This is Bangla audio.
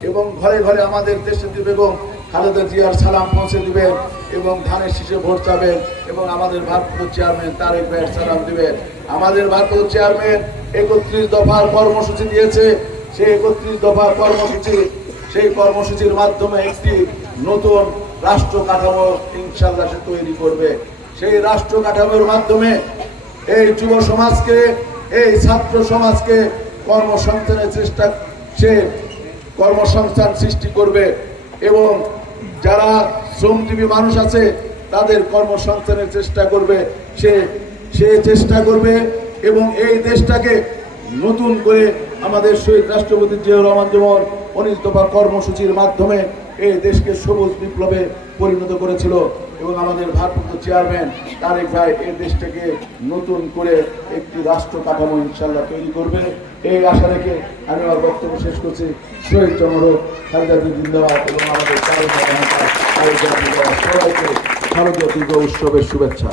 এবং ঘরে ঘরে আমাদের দেশনেত্রী বেগম খালেদা জিয়ার সালাম পৌঁছে দিবেন এবং ধানের শীষে ভোট চাবেন এবং আমাদের ভারপ্রাপ্ত চেয়ারম্যান তারেক ভাইয়ের সালাম দিবেন। আমাদের ভারপ্রাপ্ত চেয়ারম্যান একত্রিশ দফার কর্মসূচি দিয়েছে। সেই একত্রিশ দফার কর্মসূচি, সেই কর্মসূচির মাধ্যমে একটি নতুন রাষ্ট্র কাঠামো ইনশাল্লাহ সে তৈরি করবে। সেই রাষ্ট্র কাঠামোর মাধ্যমে এই যুব সমাজকে, এই ছাত্র সমাজকে কর্মসংস্থানের চেষ্টা সে কর্মসংস্থান সৃষ্টি করবে এবং যারা শ্রমজীবী মানুষ আছে, তাদের কর্মসংস্থানের চেষ্টা করবে। সে সে চেষ্টা করবে এবং এই দেশটাকে নতুন করে আমাদের শহীদ রাষ্ট্রপতি জিয়াউর রহমান যেমন দফা কর্মসূচির মাধ্যমে এই দেশকে সবুজ বিপ্লবে পরিণত করেছিল এবং আমাদের ভারপ্রাপ্ত চেয়ারম্যান তারেক ভাই এই দেশটাকে নতুন করে একটি রাষ্ট্র কাঠামো ইনশাল্লাহ তৈরি করবে। এই আশা রেখে আমি আমার বক্তব্য শেষ করছি। শহীদ চমরক খালেদা জিন্দাবাদ এবং আমাদের সবাইকে দীর্ঘ উৎসবের শুভেচ্ছা।